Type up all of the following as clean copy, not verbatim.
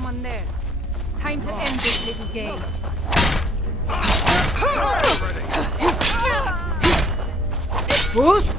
someone there. Time to end this little game. Boost!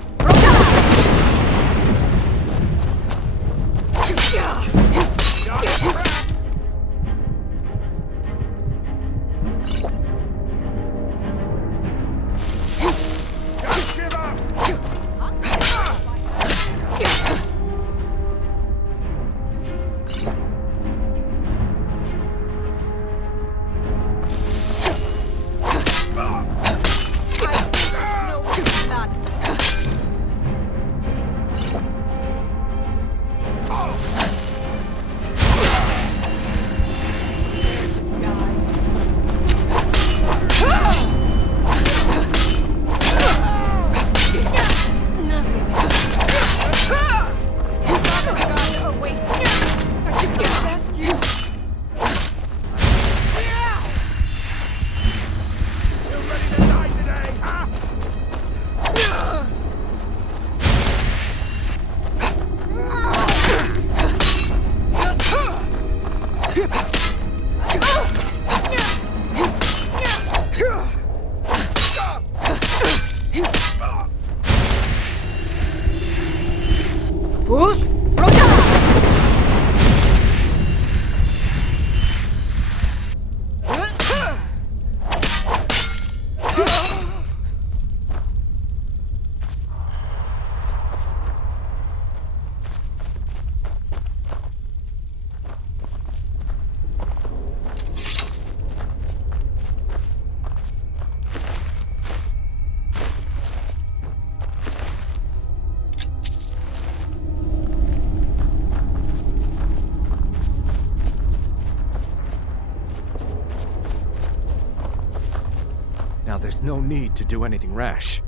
Now there's no need to do anything rash.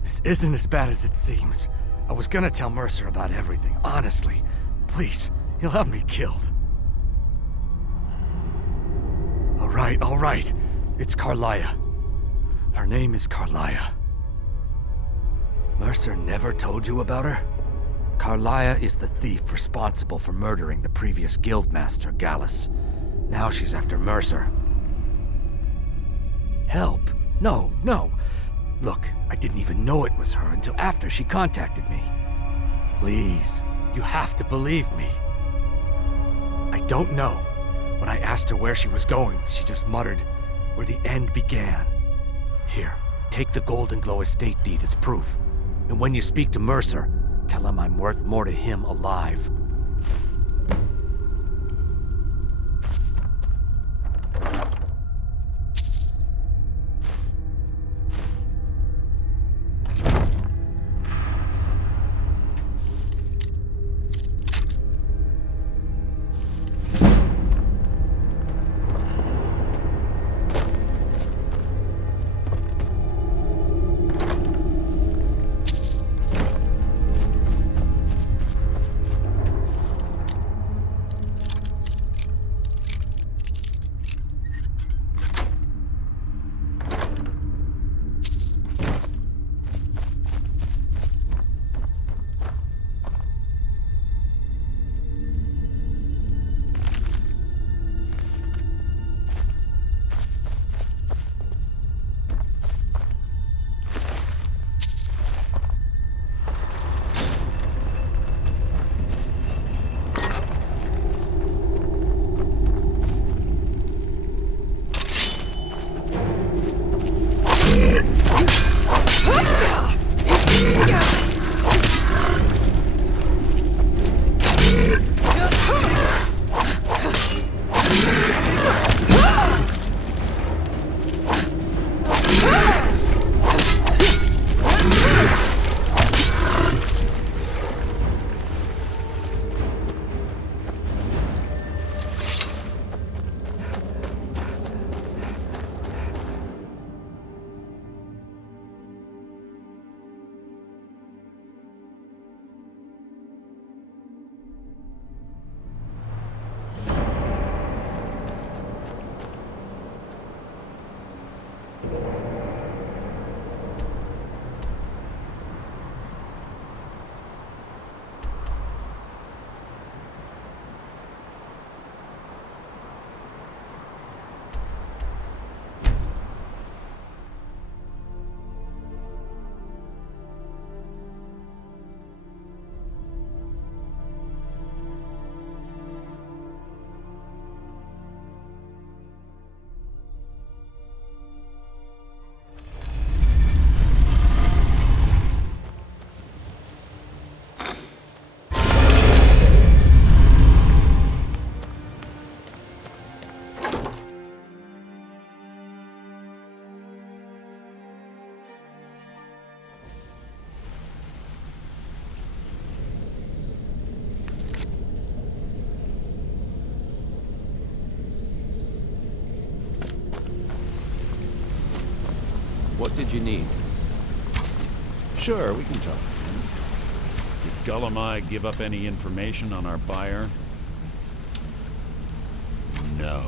This isn't as bad as it seems. I was gonna tell Mercer about everything, honestly. Please, he'll have me killed. All right. It's Carlia. Her name is Carlia. Mercer never told you about her? Carlia is the thief responsible for murdering the previous guildmaster, Gallus. Now she's after Mercer. Help? No. Look, I didn't even know it was her until after she contacted me. Please, you have to believe me. I don't know. When I asked her where she was going, she just muttered, "Where the end began." Here, take the Golden Glow estate deed as proof. And when you speak to Mercer, tell him I'm worth more to him alive. did you need? Sure, we can talk. Did Gullamai give up any information on our buyer? No,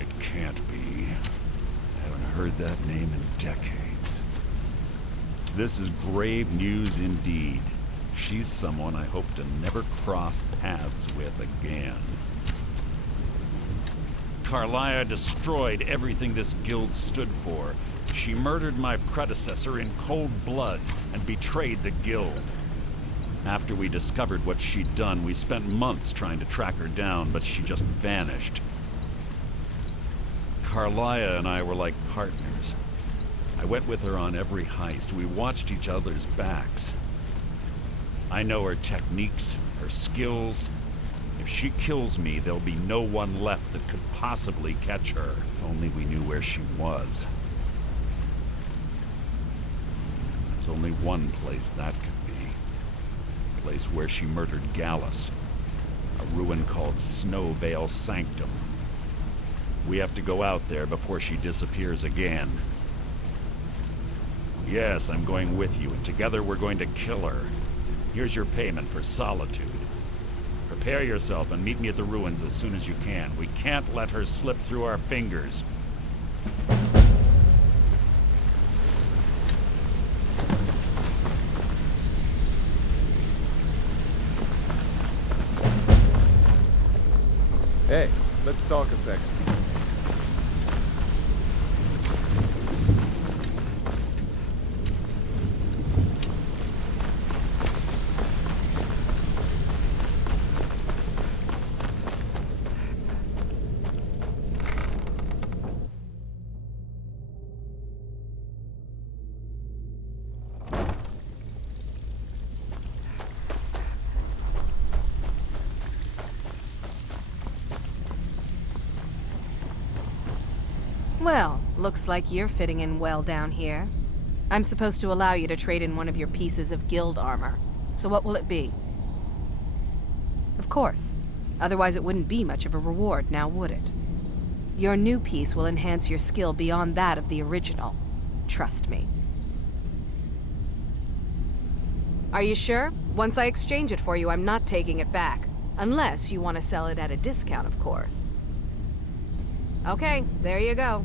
it can't be. I haven't heard that name in decades. This is grave news indeed. She's someone I hope to never cross paths with again. Carlia destroyed everything this guild stood for. She murdered my predecessor in cold blood and betrayed the guild. After we discovered what she'd done, we spent months trying to track her down, but she just vanished. Carlia and I were like partners. I went with her on every heist. We watched each other's backs. I know her techniques, her skills. If she kills me, there'll be no one left that could possibly catch her. If only we knew where she was. There's only one place that could be. The place where she murdered Gallus. A ruin called Snow Veil Sanctum. We have to go out there before she disappears again. Yes, I'm going with you, and together we're going to kill her. Here's your payment for solitude. Prepare yourself and meet me at the ruins as soon as you can. We can't let her slip through our fingers. Hey, let's talk a second. Well, looks like you're fitting in well down here. I'm supposed to allow you to trade in one of your pieces of guild armor. So what will it be? Of course. Otherwise it wouldn't be much of a reward, now would it? Your new piece will enhance your skill beyond that of the original. Trust me. Are you sure? Once I exchange it for you, I'm not taking it back. Unless you want to sell it at a discount, of course. Okay, there you go.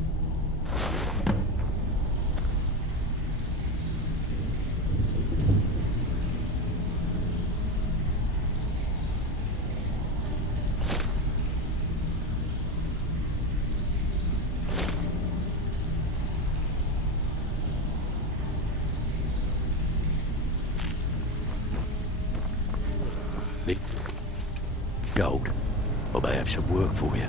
Nick, gold. I may have some work for you.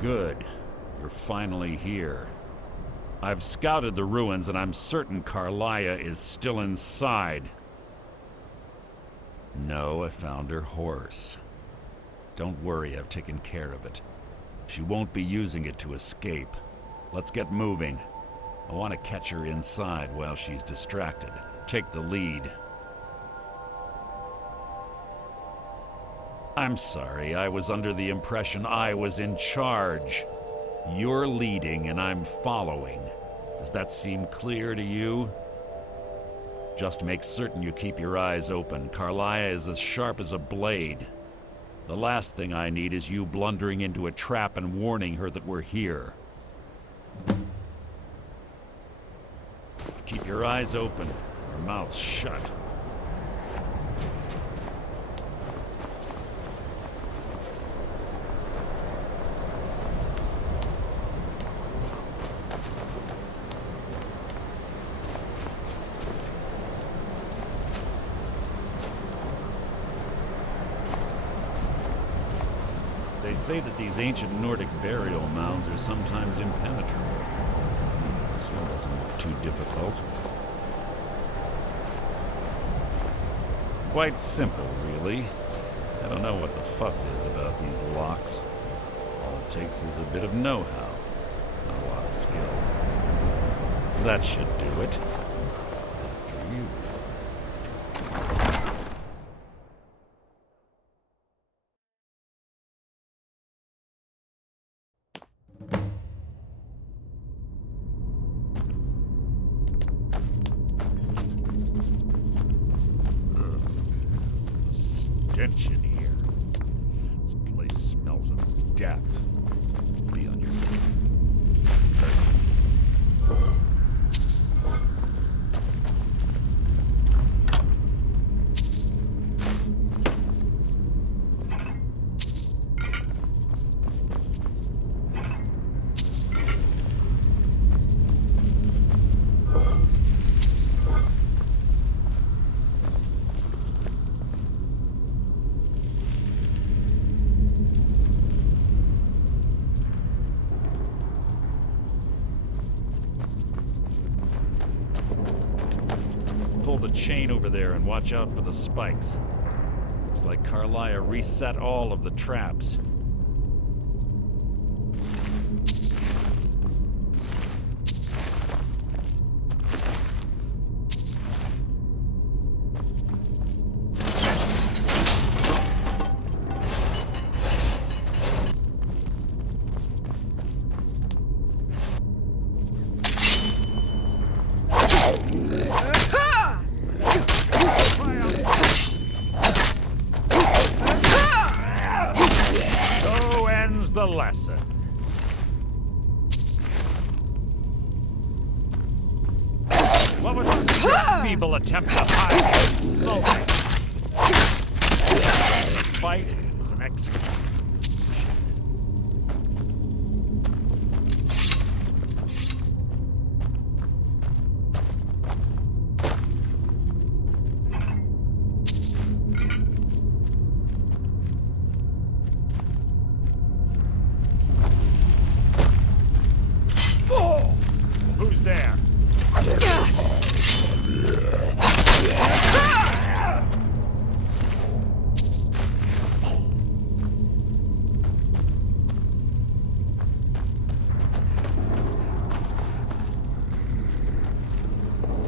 Good. You're finally here. I've scouted the ruins and I'm certain Carlia is still inside. No, I found her horse. Don't worry, I've taken care of it. She won't be using it to escape. Let's get moving. I want to catch her inside while she's distracted. Take the lead. I'm sorry, I was under the impression I was in charge. You're leading and I'm following. Does that seem clear to you? Just make certain you keep your eyes open. Carlia is as sharp as a blade. The last thing I need is you blundering into a trap and warning her that we're here. Keep your eyes open, your mouths shut. They say that these ancient Nordic burial mounds are sometimes impenetrable. This one doesn't look too difficult. Quite simple, really. I don't know what the fuss is about these locks. All it takes is a bit of know-how, not a lot of skill. That should do it. After you. Stench in here. This place smells of death. Be on your feet. Pull the chain over there and watch out for the spikes. Looks like Carlia reset all of the traps. The lesson. What was your feeble attempt to hide insulting? The fight was an execution. Who's there?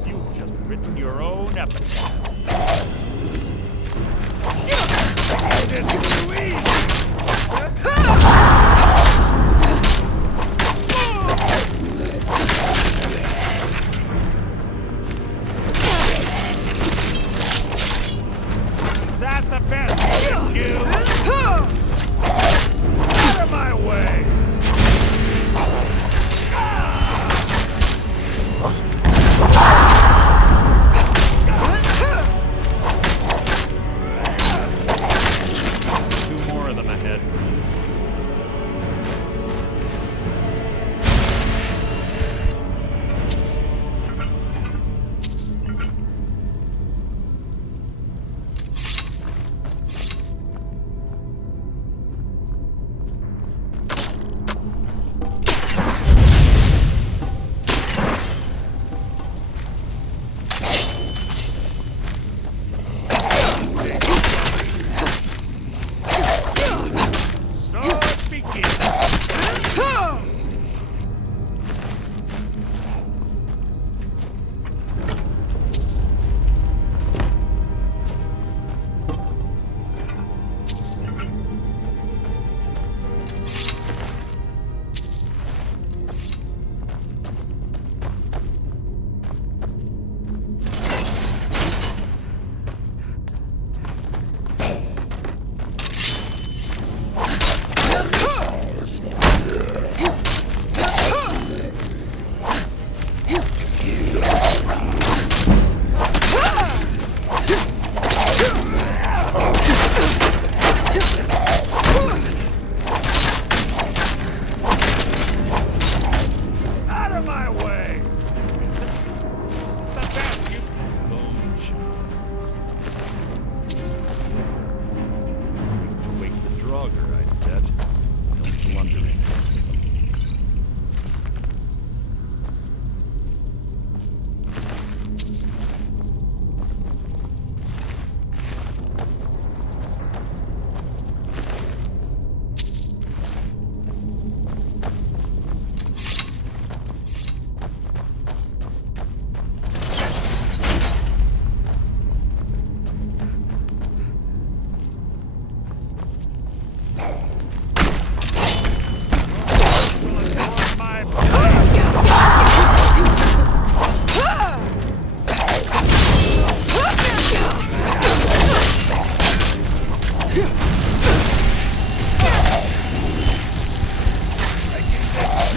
You've just written your own epitaph. It's too easy! Out of my way!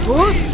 Boost!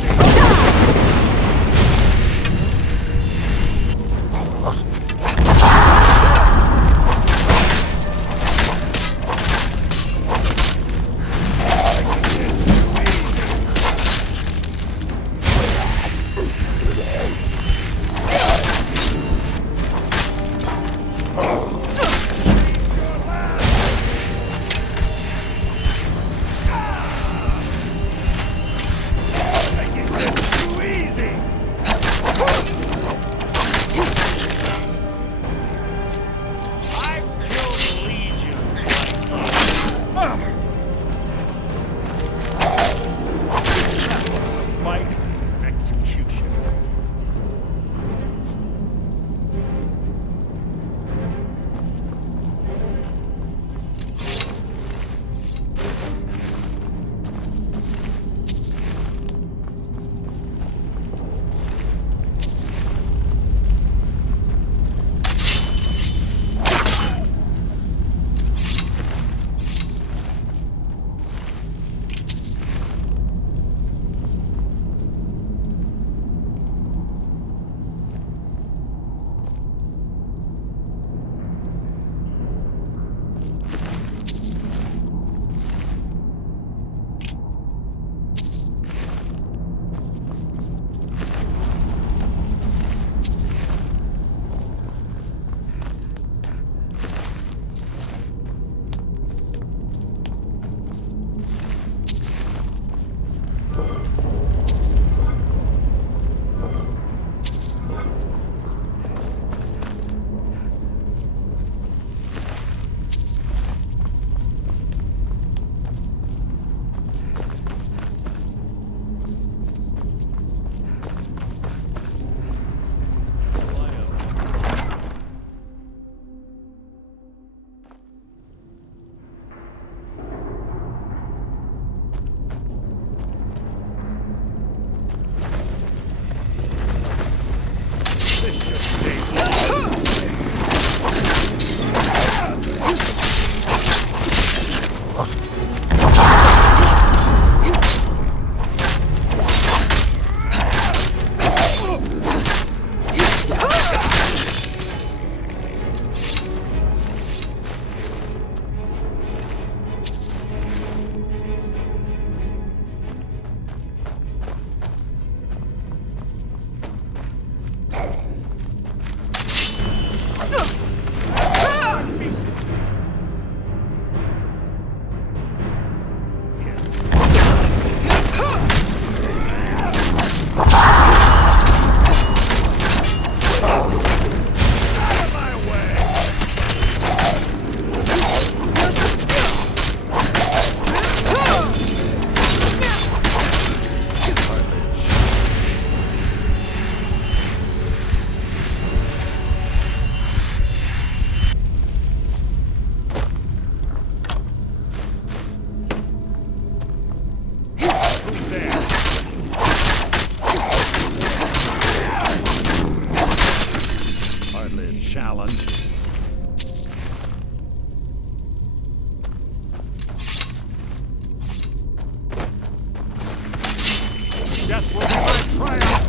Death will be my triumph!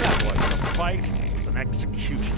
That wasn't a fight, it was an execution.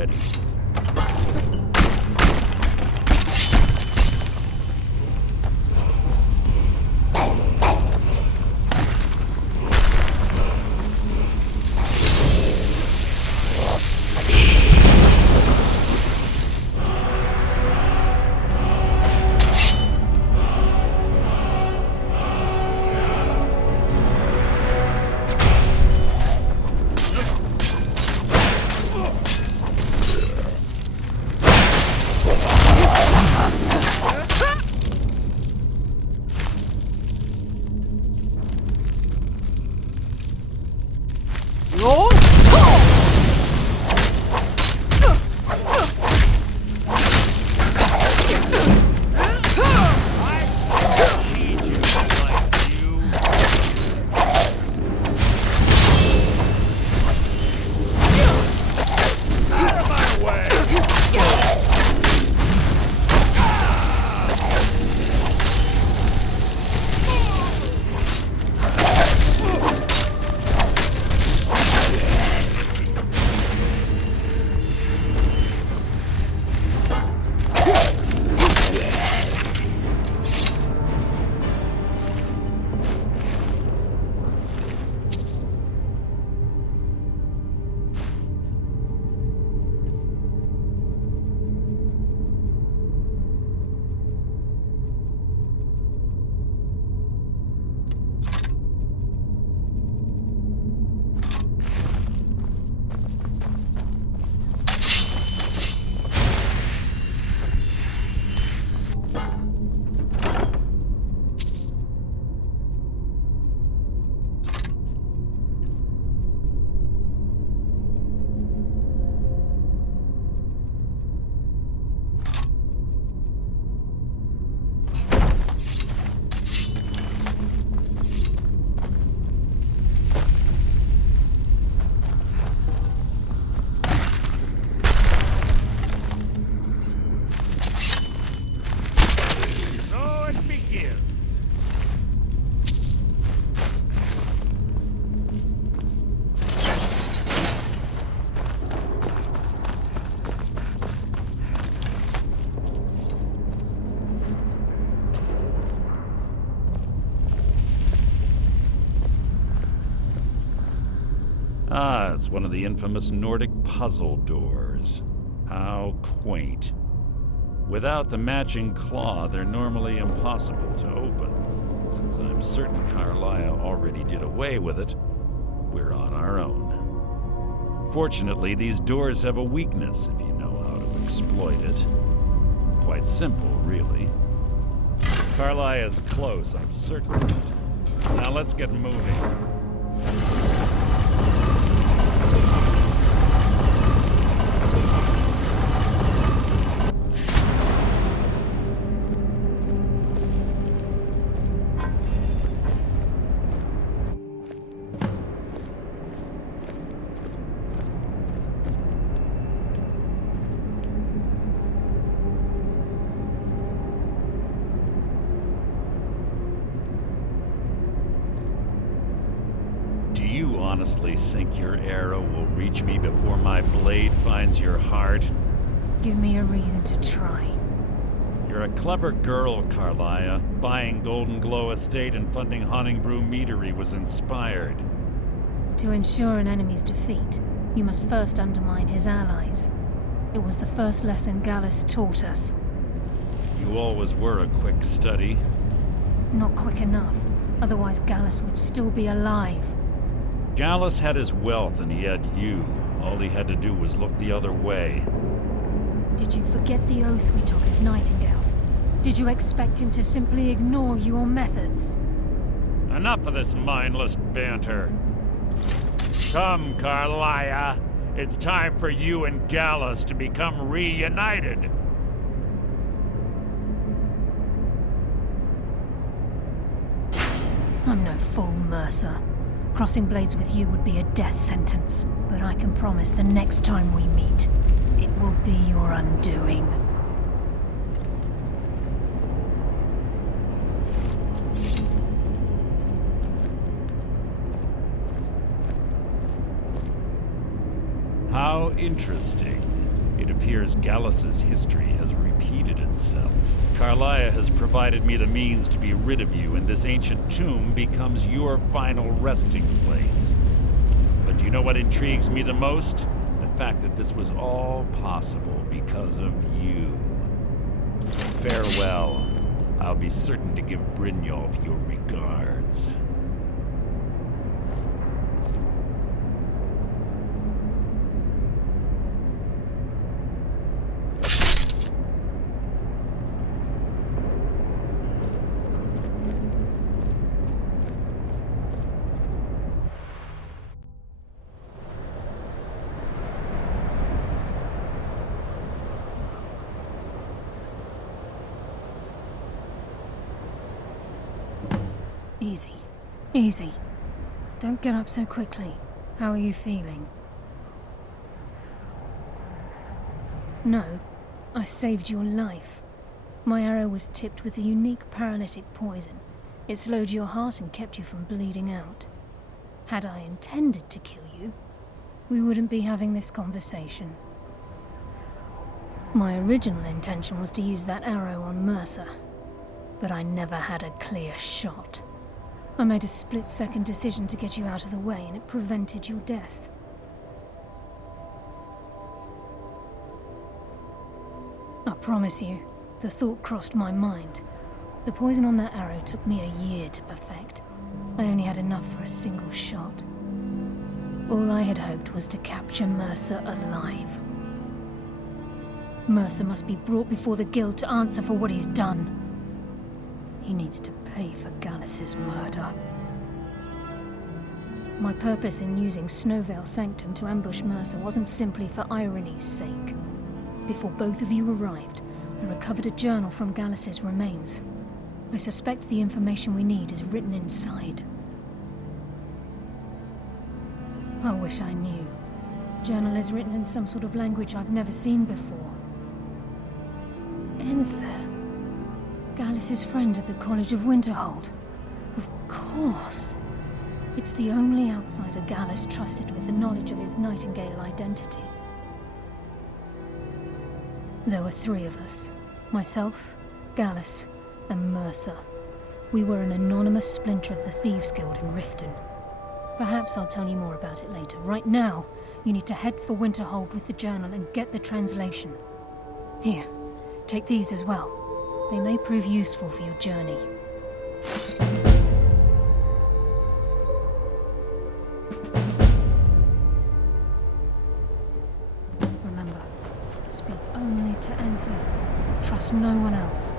ready. Roll! Ah, it's one of the infamous Nordic puzzle doors. How quaint. Without the matching claw, they're normally impossible to open. Since I'm certain Carlia already did away with it, we're on our own. Fortunately, these doors have a weakness if you know how to exploit it. Quite simple, really. Carlia is close, I'm certain of it. Now let's get moving. Do you honestly think your arrow will reach me before my blade finds your heart? Give me a reason to try. You're a clever girl, Carlia. Buying Golden Glow Estate and funding Honningbrew Meadery was inspired. To ensure an enemy's defeat, you must first undermine his allies. It was the first lesson Gallus taught us. You always were a quick study. Not quick enough, otherwise Gallus would still be alive. Gallus had his wealth and he had you. All he had to do was look the other way. Did you forget the oath we took as nightingales? Did you expect him to simply ignore your methods? Enough of this mindless banter. Come, Carlia. It's time for you and Gallus to become reunited. I'm no fool, Mercer. Crossing blades with you would be a death sentence, but I can promise the next time we meet, it will be your undoing. How interesting. It appears Gallus's history has repeated itself. Carlia has provided me the means to be rid of you, and this ancient tomb becomes your final resting place. But do you know what intrigues me the most? The fact that this was all possible because of you. Farewell. I'll be certain to give Brynjolf your regards. Easy. Easy. Don't get up so quickly. How are you feeling? No, I saved your life. My arrow was tipped with a unique paralytic poison. It slowed your heart and kept you from bleeding out. Had I intended to kill you, we wouldn't be having this conversation. My original intention was to use that arrow on Mercer, but I never had a clear shot. I made a split-second decision to get you out of the way, and it prevented your death. I promise you, the thought crossed my mind. The poison on that arrow took me a year to perfect. I only had enough for a single shot. All I had hoped was to capture Mercer alive. Mercer must be brought before the Guild to answer for what he's done. He needs to pay for Gallus's murder. My purpose in using Snowvale Sanctum to ambush Mercer wasn't simply for irony's sake. Before both of you arrived, I recovered a journal from Gallus's remains. I suspect the information we need is written inside. I wish I knew. The journal is written in some sort of language I've never seen before. Enther. Gallus's friend at the College of Winterhold. Of course. It's the only outsider Gallus trusted with the knowledge of his Nightingale identity. There were 3 of us. Myself, Gallus, and Mercer. We were an anonymous splinter of the Thieves Guild in Riften. Perhaps I'll tell you more about it later. Right now, you need to head for Winterhold with the journal and get the translation. Here, take these as well. They may prove useful for your journey. Remember, speak only to Enther. Trust no one else.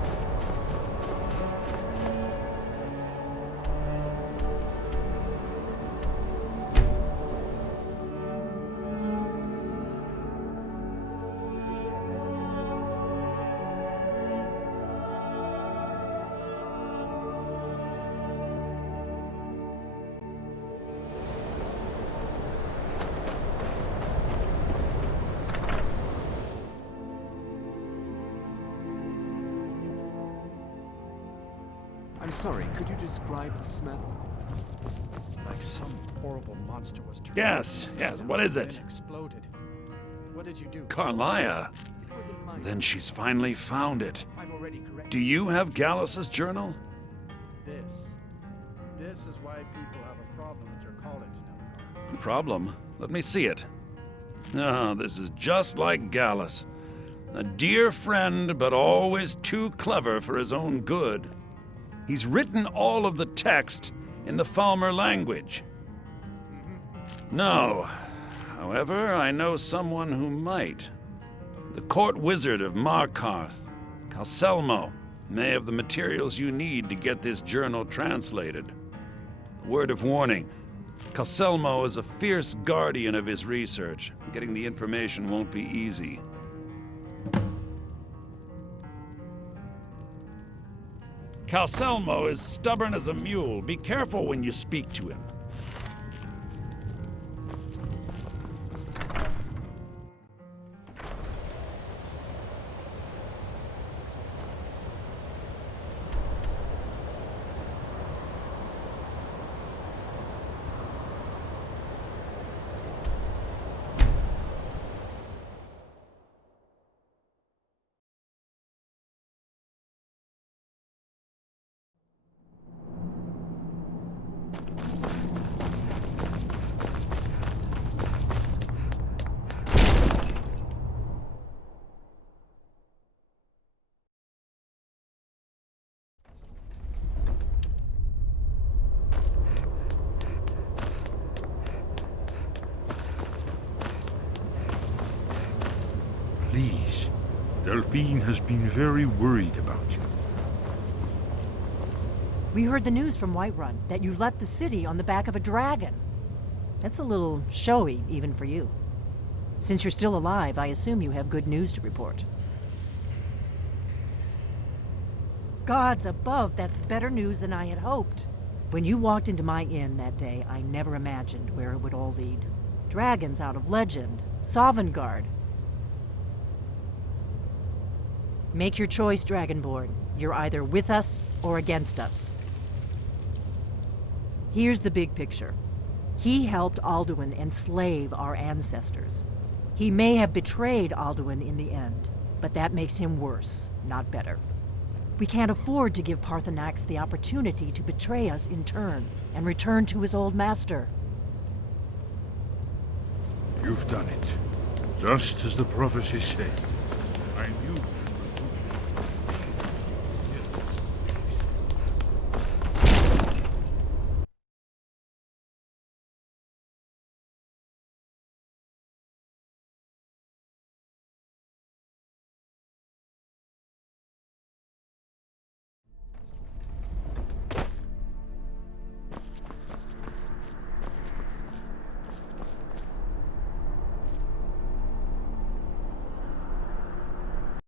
I'm sorry, could you describe the smell? Like some horrible monster was turned. Yes, what is it? Exploded. What did you do? Carlia. It was a mine. Then she's finally found it. I've already corrected. Do you have Gallus's journal? This is why people have a problem with your college now. A problem? Let me see it. Ah, this is just like Gallus. A dear friend, but always too clever for his own good. He's written all of the text in the Falmer language. No. However, I know someone who might. The court wizard of Markarth, Calselmo, may have the materials you need to get this journal translated. Word of warning, Calselmo is a fierce guardian of his research. Getting the information won't be easy. Calselmo is stubborn as a mule. Be careful when you speak to him. Delphine has been very worried about you. We heard the news from Whiterun that you left the city on the back of a dragon. That's a little showy, even for you. Since you're still alive, I assume you have good news to report. Gods above, that's better news than I had hoped. When you walked into my inn that day, I never imagined where it would all lead. Dragons out of legend, Sovngarde. Make your choice, Dragonborn. You're either with us or against us. Here's the big picture. He helped Alduin enslave our ancestors. He may have betrayed Alduin in the end, but that makes him worse, not better. We can't afford to give Parthenax the opportunity to betray us in turn and return to his old master. You've done it. Just as the prophecy said. I knew